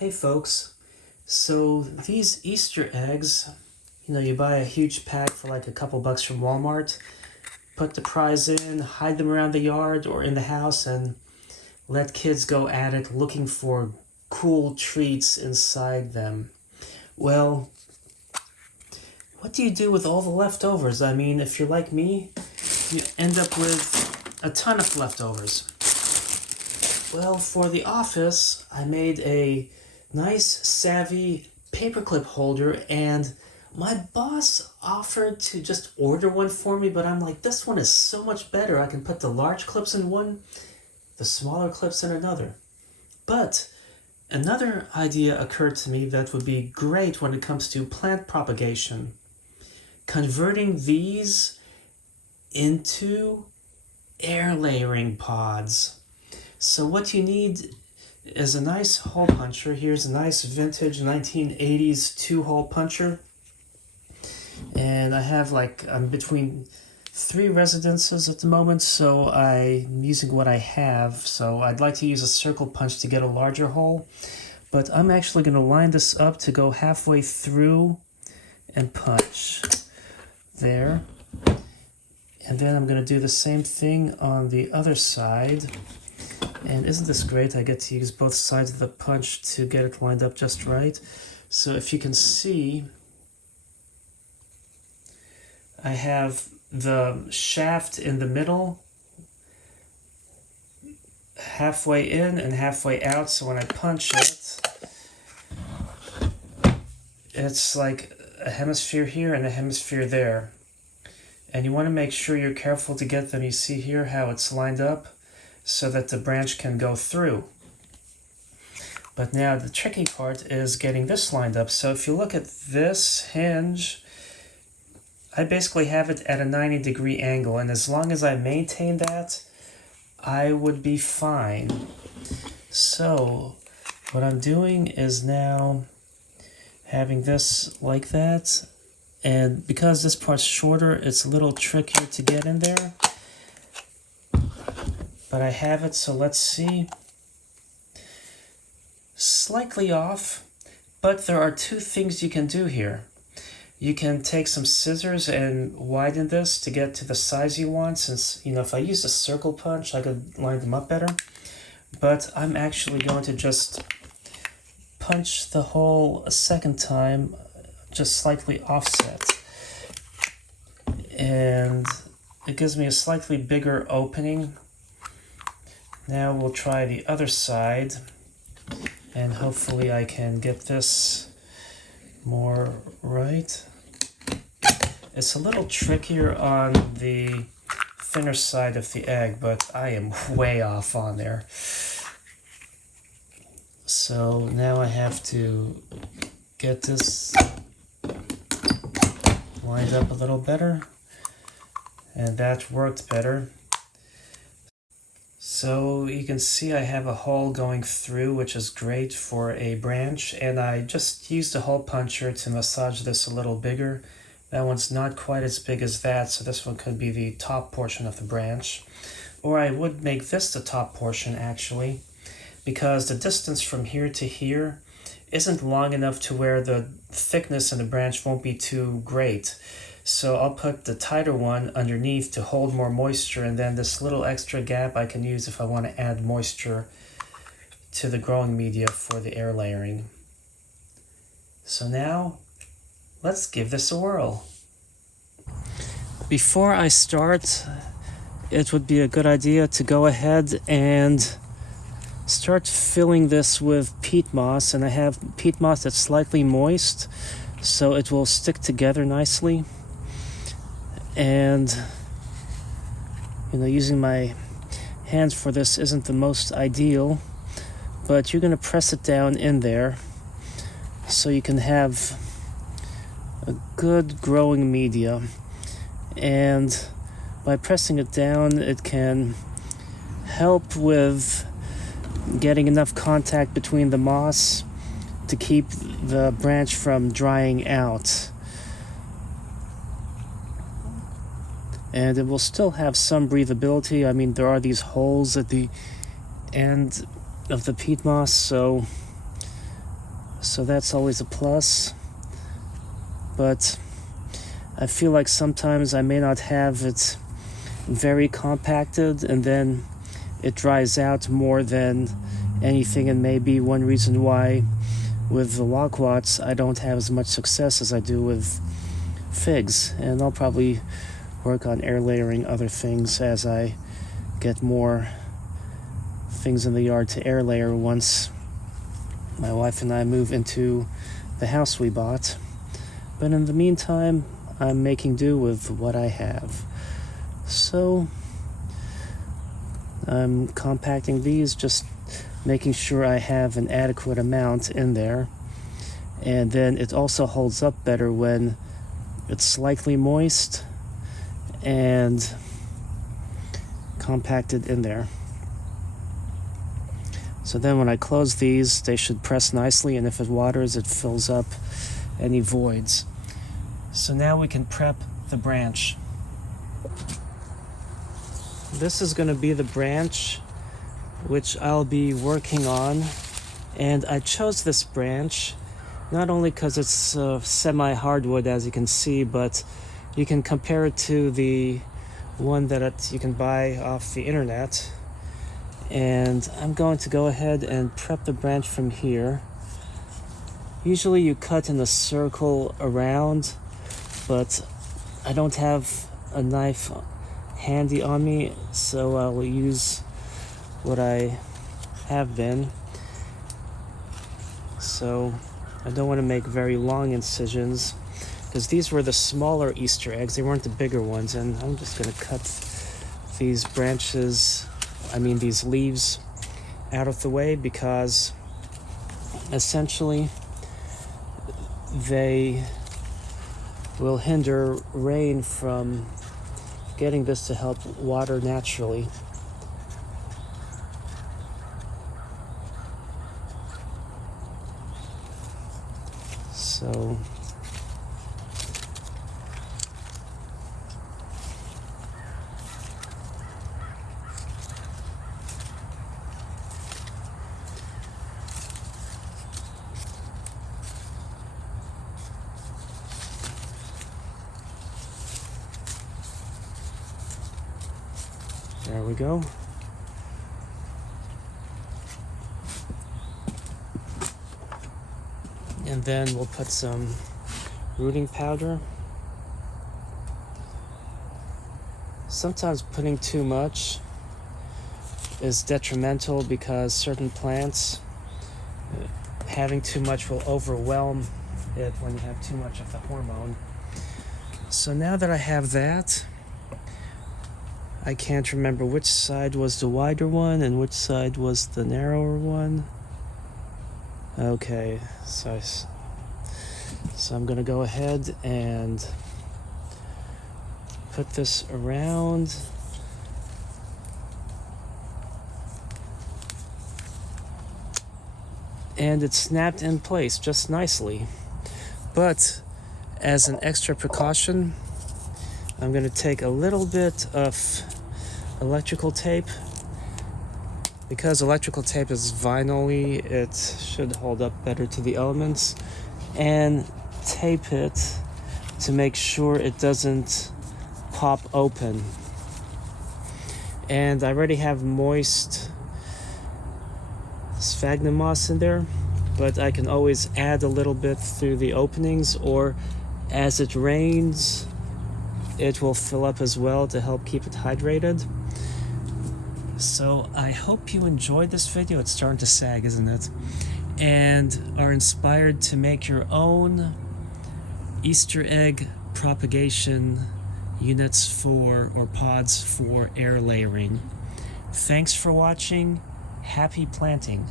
Hey folks, so these Easter eggs, you buy a huge pack for like a couple bucks from Walmart, put the prize in, hide them around the yard or in the house, and let kids go at it looking for cool treats inside them. Well, what do you do with all the leftovers? I mean, if you're like me, you end up with a ton of leftovers. Well, for the office, I made a nice, savvy paperclip holder, and my boss offered to just order one for me, but I'm like, this one is so much better. I can put the large clips in one, the smaller clips in another. But another idea occurred to me that would be great when it comes to plant propagation. Converting these into air layering pods. So what you need is a nice hole puncher. Here's a nice vintage 1980s 2-hole puncher. And I have I'm between 3 residences at the moment, so I'm using what I have. So I'd like to use a circle punch to get a larger hole. But I'm actually going to line this up to go halfway through and punch. There. And then I'm going to do the same thing on the other side. And isn't this great? I get to use both sides of the punch to get it lined up just right. So if you can see, I have the shaft in the middle, halfway in and halfway out. So when I punch it, it's like a hemisphere here and a hemisphere there. And you want to make sure you're careful to get them. You see here how it's lined up, so that the branch can go through. But now the tricky part is getting this lined up. So if you look at this hinge, I basically have it at a 90-degree angle, and as long as I maintain that, I would be fine. So what I'm doing is now having this like that, and because this part's shorter, it's a little trickier to get in there. But I have it, so let's see. Slightly off, but there are 2 things you can do here. You can take some scissors and widen this to get to the size you want, since, if I used a circle punch, I could line them up better. But I'm actually going to just punch the hole a second time, just slightly offset. And it gives me a slightly bigger opening. Now we'll try the other side, and hopefully I can get this more right. It's a little trickier on the thinner side of the egg, but I am way off on there. So now I have to get this lined up a little better, and that worked better. So you can see I have a hole going through, which is great for a branch, and I just used a hole puncher to massage this a little bigger. That one's not quite as big as that, so this one could be the top portion of the branch. Or I would make this the top portion actually, because the distance from here to here isn't long enough to where the thickness in the branch won't be too great. So I'll put the tighter one underneath to hold more moisture, and then this little extra gap I can use if I want to add moisture to the growing media for the air layering. So now, let's give this a whirl. Before I start, it would be a good idea to go ahead and start filling this with peat moss, and I have peat moss that's slightly moist, so it will stick together nicely. And using my hands for this isn't the most ideal, but you're going to press it down in there so you can have a good growing media. And by pressing it down, it can help with getting enough contact between the moss to keep the branch from drying out. And it will still have some breathability. I mean, there are these holes at the end of the peat moss, so so that's always a plus. But I feel like sometimes I may not have it very compacted, and then it dries out more than anything, and maybe one reason why with the loquats I don't have as much success as I do with figs. And I'll probably work on air layering other things as I get more things in the yard to air layer once my wife and I move into the house we bought. But in the meantime, I'm making do with what I have. So I'm compacting these, just making sure I have an adequate amount in there. And then it also holds up better when it's slightly moist and compacted in there. So then when I close these, they should press nicely, and if it waters, it fills up any voids. So now we can prep the branch. This is going to be the branch which I'll be working on, and I chose this branch not only because it's semi-hardwood, as you can see, but you can compare it to the one that you can buy off the internet. And I'm going to go ahead and prep the branch from here. Usually you cut in a circle around, but I don't have a knife handy on me, so I will use what I have been. So I don't want to make very long incisions, because these were the smaller Easter eggs, they weren't the bigger ones, and I'm just going to cut these these leaves out of the way, because essentially they will hinder rain from getting this to help water naturally. So there we go. And then we'll put some rooting powder. Sometimes putting too much is detrimental, because certain plants, having too much will overwhelm it when you have too much of the hormone. So now that I have that, I can't remember which side was the wider one and which side was the narrower one. Okay, so I'm gonna go ahead and put this around. And it's snapped in place just nicely. But as an extra precaution, I'm going to take a little bit of electrical tape. Because electrical tape is vinyl-y, it should hold up better to the elements, and tape it to make sure it doesn't pop open. And I already have moist sphagnum moss in there, but I can always add a little bit through the openings, or as it rains, it will fill up as well to help keep it hydrated. So I hope you enjoyed this video. It's starting to sag, isn't it? And are inspired to make your own Easter egg propagation units or pods for air layering. Thanks for watching. Happy planting.